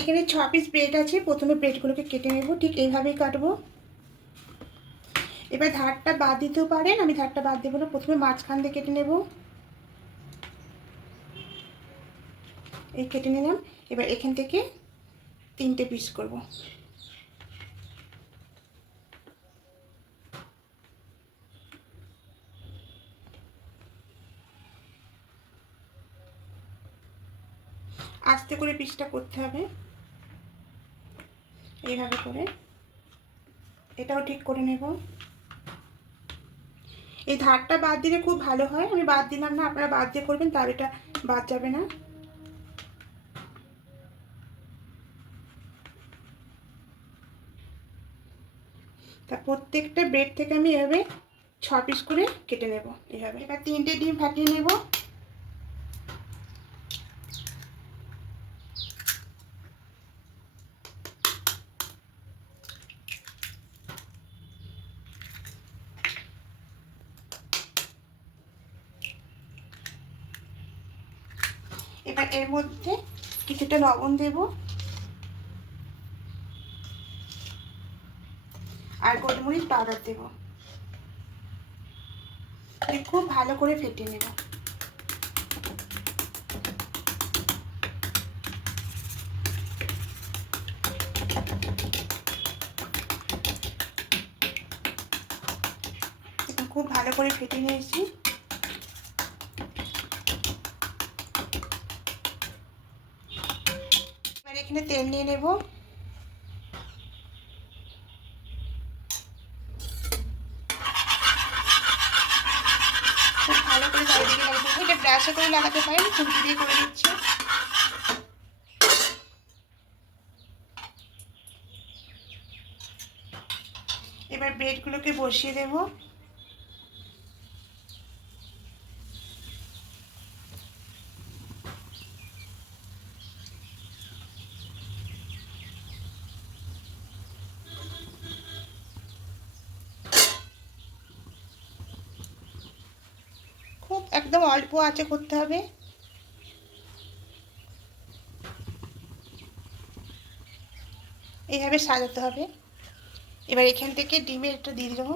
এখানে ছ piece bread আছে। প্রথমে ব্রেডগুলোকে কেটে নেব। ঠিক এইভাবেই কাটবো। এবার ধারটা বাদ দিতেও পারেন, আমি ধারটা বাদ দেবো না। প্রথমে মাঝখান দিয়ে কেটে নেব। এই কেটে নিলাম। এবার এখান থেকে তিনটে পিস করব। আস্তে করে পিসটা করতে হবে। এইভাবে করে। এটাও ঠিক করে নেব। এই ধারটা বাদ দিলে খুব ভালো হয়। আমি বাদ দিলাম না, আপনারা বাদ দিয়ে করবেন, তার এটা বাদ যাবে না। তা প্রত্যেকটা ব্রেড থেকে আমি এভাবে ছ পিস করে কেটে নেব এইভাবে এবার তিনটে ডিম ফাটিয়ে নেব। এবার এর মধ্যে কিছুটা লবণ দেব। আর গোলমরিচ পাউডার দেব। খুব ভালো করে ফেটে নেব। খুব ভালো করে ফেটে নিয়েছি। এবার এখানে তেল নিয়ে নেব। খুব ভালো করে চারিদিকে লাগাতে হবে এটা ব্রাশে করে লাগাতে পারেন খুন্তি দিয়ে করে দিচ্ছি এবার ব্রেডগুলোকে বসিয়ে দেবো খুব একদম অল্প আঁচে করতে হবে। এইভাবে সাজাতে হবে। এবার এখান থেকে ডিমের একটা দিয়ে দেবো।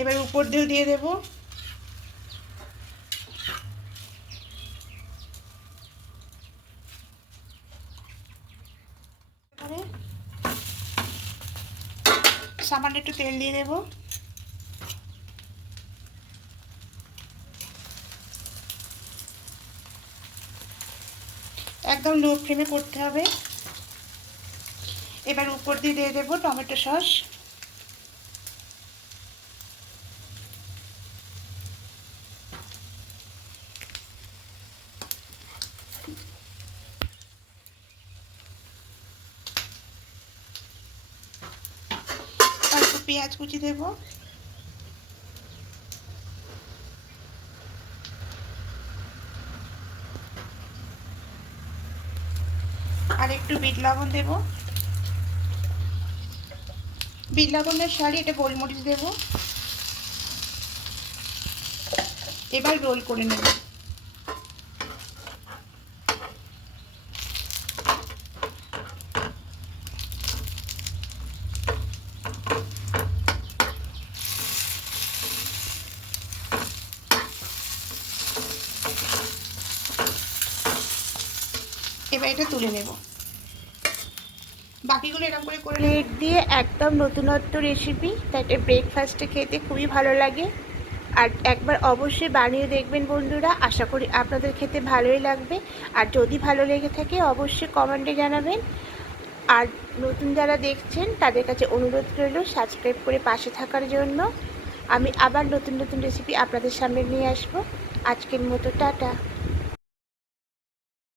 এবার উপর দিয়েও দিয়ে দেবো। সামান্য একটু তেল দিয়ে দেবো। একদম লো ফ্লেমে করতে হবে। এবার উপর দিয়ে দিয়ে দেবো টমেটো সস অল্প পেঁয়াজ কুচি দেব। আর একটু বিট লবণ দেব। বিট লবণের শাড়ি এটা গোলমরিচ দেব। এবার রোল করে নেব। এবার এটা তুলে নেব। বাকিগুলো এরকম করে করে প্লেট দিয়ে একদম নতুনত্ব রেসিপি এটা ব্রেকফাস্টে খেতে খুবই ভালো লাগে। আর একবার অবশ্যই বানিয়ে দেখবেন বন্ধুরা, আশা করি আপনাদের খেতে ভালোই লাগবে। আর যদি ভালো লেগে থাকে, অবশ্যই কমেন্টে জানাবেন। আর নতুন যারা দেখছেন, তাদের কাছে অনুরোধ রইল সাবস্ক্রাইব করে পাশে থাকার জন্য। আমি আবার নতুন নতুন রেসিপি আপনাদের সামনে নিয়ে আসব। আজকের মতো টাটা।